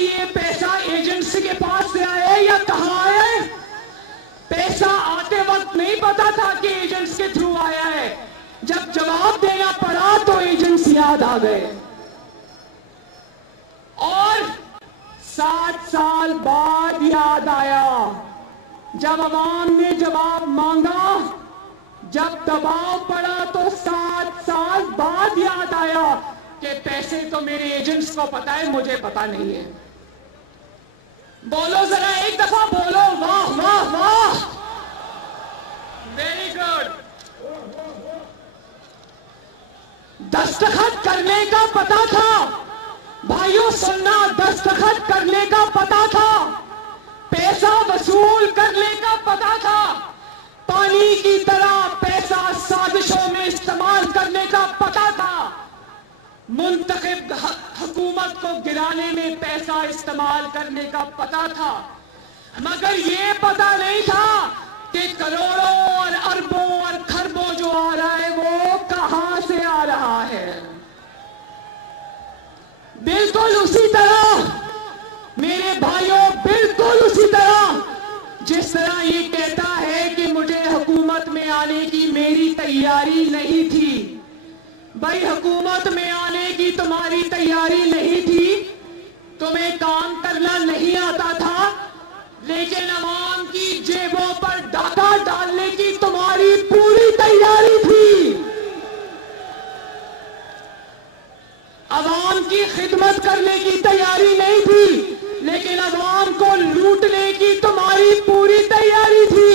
یہ پیسہ ایجنسی کے پاس سے آیا ہے یا کہاں آیا ہے؟ پیسہ آتے وقت نہیں پتا تھا کہ ایجنٹس کے تھرو آیا ہے. جب جواب دینا پڑا تو ایجنٹس یاد آ گئے. اور 7 سال بعد یاد آیا جب عوام نے جواب مانگا, جب دباؤ پڑا تو 7 سال بعد یاد آیا کہ پیسے تو میرے ایجنٹس کو پتا ہے, مجھے پتا نہیں ہے. بولو ذرا ایک دفعہ بولو, واہ واہ واہ, ویری گڈ. دستخط کرنے کا پتا تھا بھائیوں, سننا, دستخط کرنے کا پتا تھا, پیسہ وصول کرنے کا پتا تھا, پانی کی طرح پیسہ سازشوں میں استعمال کرنے کا پتا تھا, منتخب حکومت کو گرانے میں پیسہ استعمال کرنے کا پتا تھا, مگر یہ پتا نہیں تھا کہ کروڑوں اور اربوں اور کھربوں جو آ رہا ہے وہ کہاں سے آ رہا ہے. بالکل اسی طرح میرے بھائیوں, بالکل اسی طرح جس طرح یہ کہتا ہے کہ مجھے حکومت میں آنے کی میری تیاری نہیں تھی. بھائی حکومت میں آنے کی تمہاری تیاری نہیں تھی, تمہیں کام کرنا نہیں آتا تھا, لیکن عوام کی جیبوں پر ڈاکہ ڈالنے کی تمہاری پوری تیاری تھی. عوام کی خدمت کرنے کی تیاری نہیں تھی, لیکن عوام کو لوٹنے کی تمہاری پوری تیاری تھی.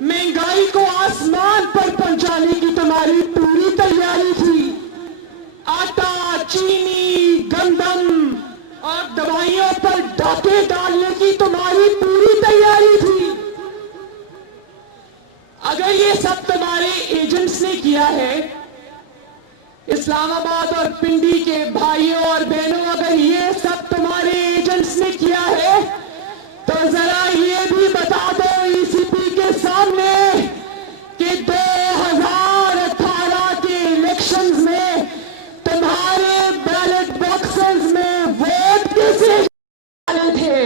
مہنگائی کو آسمان پر پہنچانے کی تمہاری پوری تیاری تھی. آٹا, چینی, گندم اور دوائیوں پر ڈاکے ڈالنے کی تمہاری پوری تیاری تھی. اگر یہ سب تمہارے ایجنٹس نے کیا ہے, اسلام آباد اور پنڈی کے بھائیوں اور بہنوں, اگر یہ سب تمہارے ایجنٹس نے کیا ہے تو ذرا یہ بھی بتا دو ای سی پی کے سامنے کہ 2018 کے الیکشنز میں تمہارے بیلٹ باکسز میں ووٹ کسے ڈالے تھے.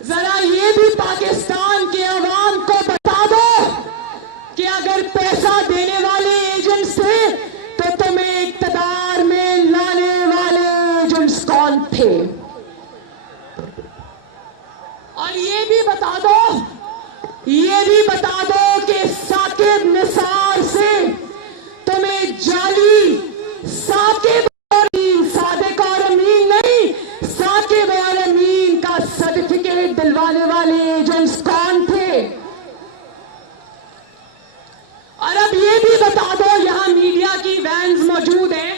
ذرا یہ بھی پاکستان کے عوام کو بتا دو کہ اگر پیسہ دینے والے ایجنٹس تھے تو تمہیں اقتدار میں لانے والے ایجنٹس کون تھے. اور یہ بھی بتا دو کہ ثاقب نثار سے تمہیں جعلی ثاقب اور صادق اور امین نہیں, ثاقب اور امین کا سرٹیفکیٹ دلوانے والے ایجنٹس کون تھے. اور اب یہ بھی بتا دو, یہاں میڈیا کی وینز موجود ہیں,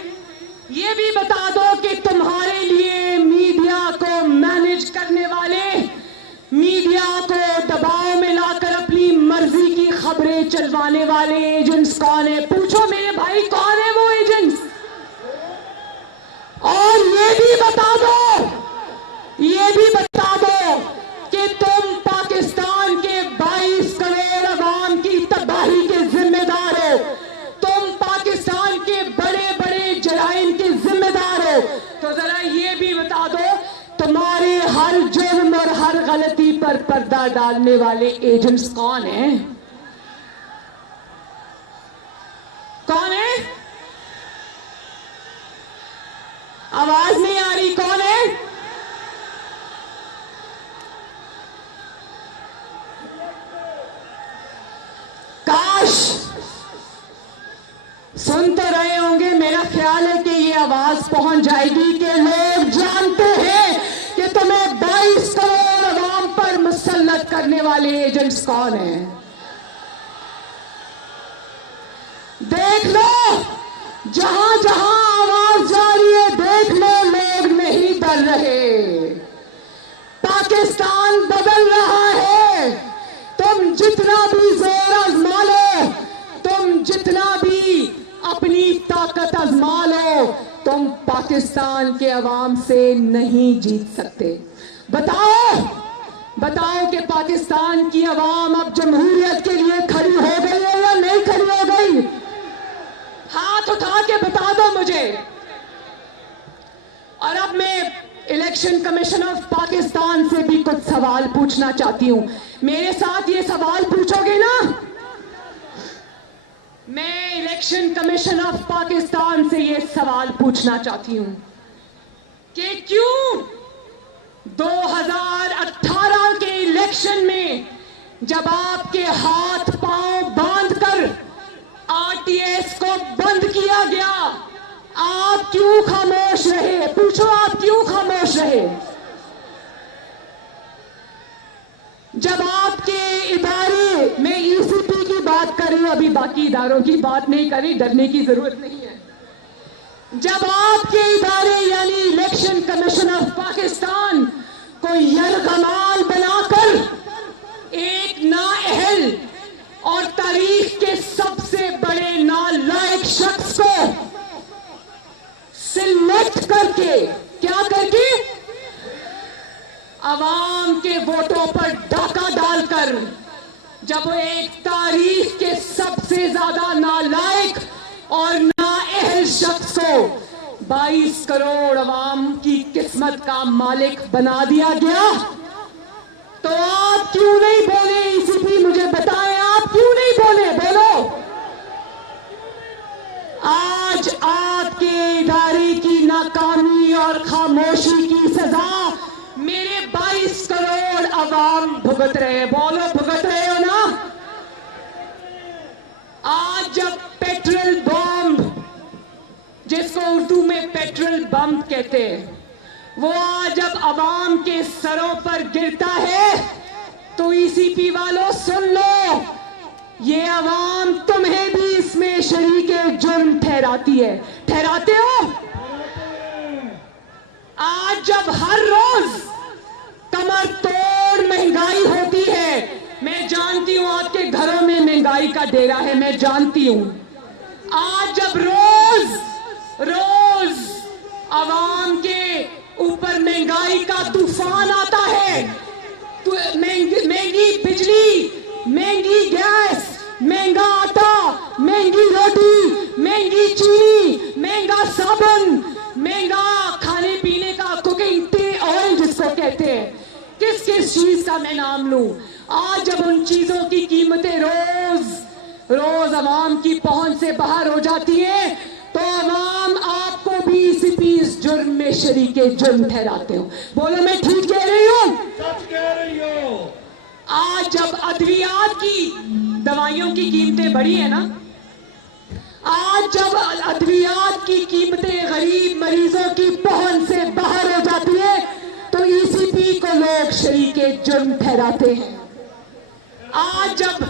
یہ بھی بتا دو کہ تمہارے لیے میڈیا کو مینج کرنے والے, میڈیا کو دباؤ میں لا کر اپنی مرضی کی خبریں چلوانے والے ایجنٹس کون ہیں. پوچھو میرے بھائی, کون ہیں وہ ایجنٹس. اور یہ بھی بتا دو کہ تم پاکستان کے 22 کروڑ عوام کی تباہی کے ذمہ دار ہو, تم پاکستان کے بڑے بڑے جرائم کے ذمہ دار ہو. تو ذرا یہ بھی بتا دو تمہارے ہر جرم اور ہر غلطی پر پردہ ڈالنے والے ایجنٹس کون ہیں. کون ہیں؟ آواز نہیں آ رہی, کون ہے؟ کاش سن تو رہے ہوں گے, میرا خیال ہے کہ یہ آواز پہنچ جائے گی کہ لوگ جانتے ہیں کہ تمہیں 22 کروڑ عوام پر مسلط کرنے والے ایجنٹس کون ہیں. دیکھ لو جہاں جہاں آواز جاری ہے, دیکھ لو لوگ نہیں ڈر رہے. پاکستان بدل رہا ہے. تم جتنا بھی زور آزما لو, تم جتنا بھی اپنی طاقت آزما لو, تم پاکستان کے عوام سے نہیں جیت سکتے. بتاؤ کہ پاکستان کی عوام اب جمہوریت کے لیے کھڑی ہو گئی ہے یا نہیں کھڑی ہو گئی. ہاتھ اٹھا کے بتا دو مجھے. الیکشن کمیشن آف پاکستان سے بھی کچھ سوال پوچھنا چاہتی ہوں. میرے ساتھ یہ سوال پوچھو گے نا؟ میں الیکشن کمیشن آف پاکستان سے یہ سوال پوچھنا چاہتی ہوں کہ کیوں 2018 کے الیکشن میں جب آپ کے ہاتھ پاؤں باندھ کر آر ٹی ایس کو بند کیا گیا, آپ کیوں خاموش رہے؟ پوچھو, آپ کیوں خاموش رہے؟ جب آپ کے ادارے میں ای سی پی کی بات کر رہی ہوں, ابھی باقی اداروں کی بات نہیں کری, ڈرنے کی ضرورت نہیں ہے. جب آپ کے ادارے یعنی الیکشن کمیشن آف پاکستان کو یرغمال بنا کر ایک نااہل اور تاریخ کے سب سے بڑے نالائق شخص کو سلیکٹ کر کے, کیا کر کے, عوام کے ووٹوں پر ڈاکہ ڈال کر, جب ایک تاریخ کے سب سے زیادہ نالائق اور نااہل شخص کو 22 کروڑ عوام کی قسمت کا مالک بنا دیا گیا, تو آپ کیوں نہیں بولے؟ ای سی پی مجھے بتائیں, آپ کیوں نہیں بولے؟ بولو. آج آپ کے ادارے کی ناکامی اور خاموشی کی سزا میرے 22 کروڑ عوام بھگت رہے ہیں. بولو, بھگت رہے ہو نا؟ آج جب پیٹرول بمب, جس کو اردو میں پیٹرول بمب کہتے ہیں, وہ آج جب عوام کے سروں پر گرتا ہے تو ای سی پی والوں سن لو, یہ عوام تمہیں بھی اس میں شریک جرم ٹھہراتی ہے. ٹھہراتے ہو؟ آج جب ہر روز کمر توڑ مہنگائی ہوتی ہے, میں جانتی ہوں آپ کے گھروں میں مہنگائی کا ڈیرا ہے, میں جانتی ہوں. آج جب روز عوام کے اوپر مہنگائی کا طوفان آتا ہے, تو مہنگی بجلی, مہنگی گیس, مہنگا آٹا, مہنگی روٹی, مہنگی چینی, مہنگا صابن, مہنگا کھانے پینے کا کوکنگ آئل جس کو کہتے ہیں, کس کس چیز کا میں نام لوں. آج جب ان چیزوں کی قیمتیں روز عوام کی پہنچ سے باہر ہو جاتی ہیں, تو عوام آپ کو بھی اسی اس جرم میں شریک جرم ٹھہراتے ہو. بولو, میں ٹھیک کہہ رہی ہوں؟ سچ کہہ رہی ہو. آج جب ادویات کی, دوائیوں کی قیمتیں بڑھی ہیں نا, آج جب ادویات کی قیمتیں غریب مریضوں کی پہنچ سے باہر ہو جاتی ہے, تو ای سی پی کو لوگ شریک جرم ٹھہراتے ہیں. آج جب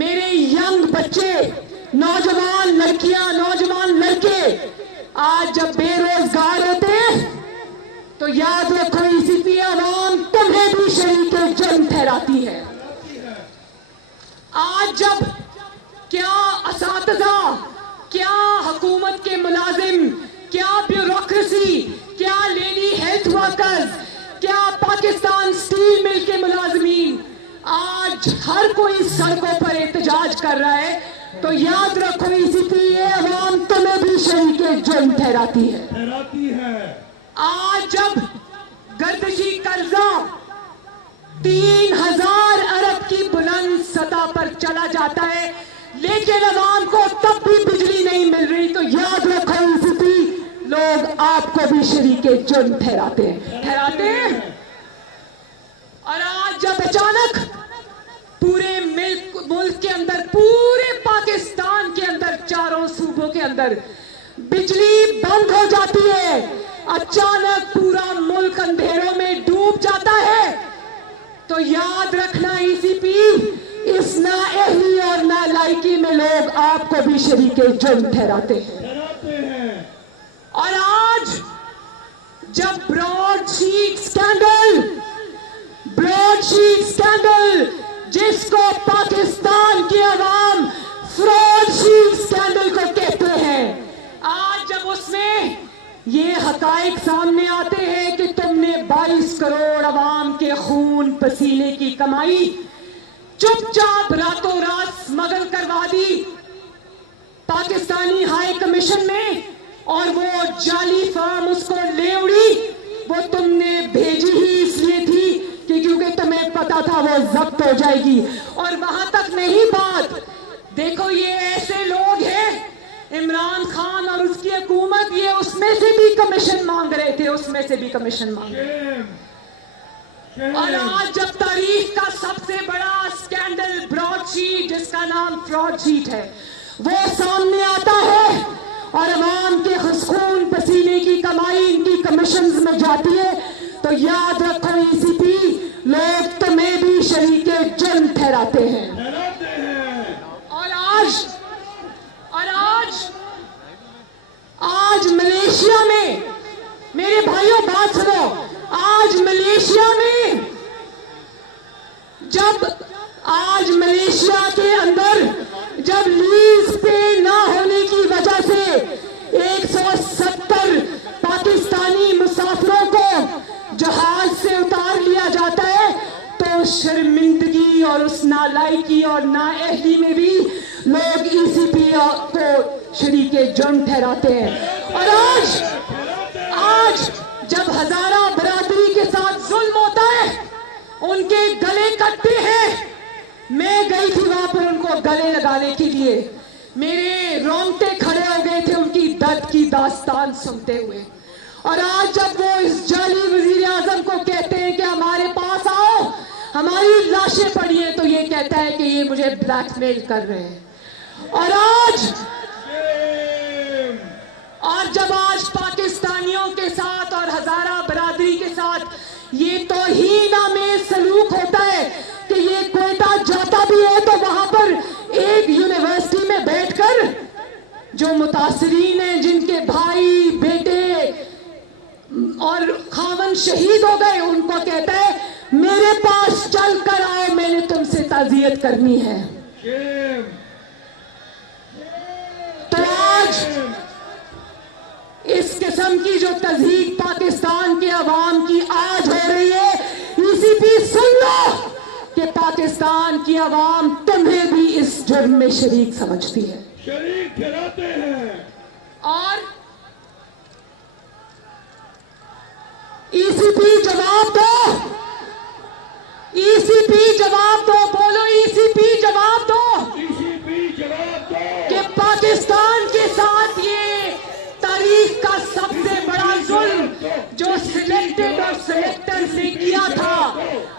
میرے ینگ بچے, نوجوان لڑکیاں, نوجوان لڑکے آج جب بے روزگار ہوتے ہیں, تو یاد رکھو ای سی پی عوام تمہیں بھی شریک جرم ٹھہراتی ہے. آج جب کیا اساتذہ, کیا حکومت کے ملازم, کیا بیوروکریسی, کیا لیڈی ہیلتھ ورکرز, کیا پاکستان سٹیل مل کے ملازمین, آج ہر کوئی سڑکوں پر احتجاج کر رہا ہے, تو یاد رکھو ای سی پی عوام تمہیں بھی شریک جرم ٹھہراتی ہے. آج جب گردشی قرضہ 3000 ارب کی بلند سطح پر چلا جاتا ہے, لیکن عوام کو تب بھی بجلی نہیں مل رہی, تو یاد رکھو ای سی پی لوگ آپ کو بھی شریک جرم ٹھہراتے ہیں. اور آج جب اچانک پورے ملک کے اندر, پورے پاکستان کے اندر, چاروں صوبوں کے اندر بجلی بند ہو جاتی ہے, اچانک پورا ملک اندھیروں میں ڈوب جاتا ہے, تو یاد رکھنا ای سی پی اس نااہلی اور نالائکی میں لوگ آپ کو بھی شریک جرم ٹھہراتے ہیں. اور آج جب براڈ شیٹ اسکینڈل جس کو پاکستان کی عوام فراڈ شیٹ اسکینڈل کو کہتے ہیں, آج جب اس میں یہ حقائق سامنے آتے ہیں کہ تم نے 22 کروڑ عوام کے خون پسینے کی کمائی چپ چاپ راتوں رات اسمگل کروا دی پاکستانی ہائی کمیشن میں, اور وہ جعلی فارم اس کو لے اڑی, وہ تم نے پتا تھا وہ ضبط ہو جائے گی. اور وہاں تک نہیں بات. دیکھو یہ ایسے لوگ ہیں, عمران خان اور اس کی حکومت, یہ اس میں سے بھی کمیشن مانگ رہے تھے, اس میں سے بھی کمیشن مانگ رہے تھے. اور آج جب تاریخ کا سب سے بڑا اسکینڈل براڈ شیٹ, جس کا نام فراڈ شیٹ ہے, وہ سامنے آتا ہے اور عوام کے خون پسینے کی کمائی ان کی کمیشنز میں جاتی ہے, تو یاد رکھو ای سی پی, لوگ تمہیں بھی شریک جرم ٹھہراتے ہیں. آج ملیشیا میں, میرے بھائیوں بات سنو, آج ملیشیا میں ملیشیا کے اندر جب لیز پہ نہ ہونے کی وجہ سے 170 پاکستانی مسافروں کو جہاز سے اتار لیا جاتا ہے, تو شرمندگی اور اس نالائکی اور نااہلی میں بھی لوگ ای سی پی کو شریک جرم ٹھہراتے ہیں. اور آج جب ہزارہ برادری کے ساتھ ظلم ہوتا ہے, ان کے گلے کٹتے ہیں. میں گئی تھی وہاں پر ان کو گلے لگانے کے لیے, میرے رونگٹے کھڑے ہو گئے تھے ان کی درد کی داستان سنتے ہوئے. اور آج جب وہ اس جعلی وزیر اعظم کو کہتے ہیں کہ ہمارے پاس آؤ, ہماری لاشیں پڑی ہیں, تو یہ کہتا ہے کہ یہ مجھے بلیک میل کر رہے ہیں. اور جب آج پاکستانیوں کے ساتھ اور ہزارہ برادری کے ساتھ یہ توہین آمیز سلوک ہوتا ہے کہ یہ کوئٹہ جاتا بھی ہے تو وہاں پر ایک یونیورسٹی میں بیٹھ کر جو متاثرین ہیں, جن کے بھائی بیٹے اور خاون شہید ہو گئے, ان کو کہتا ہے میرے پاس چل کر آؤ, میں نے تم سے تعزیت کرنی ہے. تو آج اس قسم کی جو تضحیک پاکستان کے عوام کی آج ہو رہی ہے, ای سی پی سن لو کہ پاکستان کی عوام تمہیں بھی اس جرم میں شریک سمجھتی ہے, شریک ٹھہراتے ہیں. اور ای سی پی جواب دو, ای سی پی جواب دو, بولو ای سی پی جواب دو, ای سی پی جواب دو کہ پاکستان کے ساتھ یہ تاریخ کا سب سے بڑا ظلم جو سلیکٹڈ اور سلیکٹرز نے کیا تھا,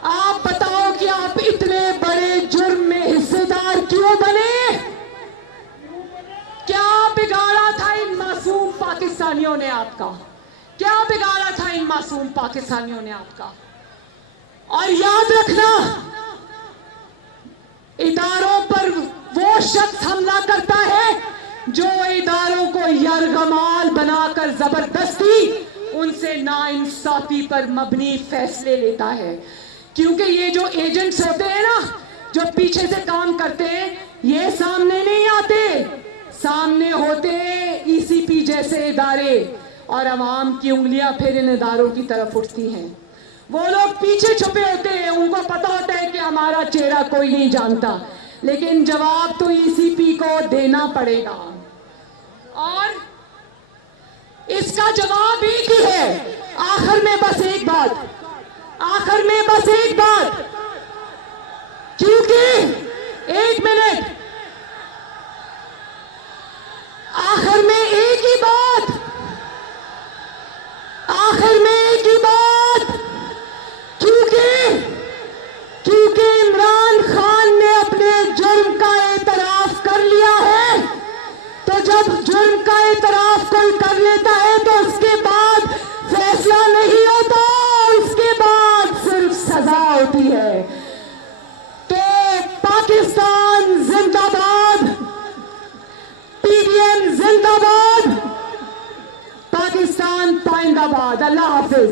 آپ بتاؤ کہ آپ اتنے بڑے جرم میں حصے دار کیوں بنے؟ کیا بگاڑا تھا ان معصوم پاکستانیوں نے آپ کا؟ کیا بگاڑا تھا ان معصوم پاکستانیوں نے آپ کا؟ اور یاد رکھنا, اداروں پر وہ شخص حملہ کرتا ہے جو اداروں کو یرغمال بنا کر زبردستی ان سے ناانصافی پر مبنی فیصلے لیتا ہے. کیونکہ یہ جو ایجنٹس ہوتے ہیں نا, جو پیچھے سے کام کرتے ہیں, یہ سامنے نہیں آتے, سامنے ہوتے ہیں ای سی پی جیسے ادارے, اور عوام کی انگلیاں پھر ان اداروں کی طرف اٹھتی ہیں. وہ لوگ پیچھے چھپے ہوتے ہیں, ان کو پتا ہوتا ہے کہ ہمارا چہرہ کوئی نہیں جانتا, لیکن جواب تو ای سی پی کو دینا پڑے گا. اور اس کا جواب ایک ہی ہے. آخر میں بس ایک بات, کیونکہ ایک منٹ, آخر میں ایک ہی بات, کیونکہ عمران خان نے اپنے جرم کا اعتراف کر لیا ہے, تو جب جرم کا اعتراف کوئی کر لیتا ہے تو اس کے بعد فیصلہ نہیں ہوتا, اس کے بعد صرف سزا ہوتی ہے. تو پاکستان زندہ باد, پی ڈی ایم زندہ باد, پاکستان پائندہ باد. اللہ حافظ.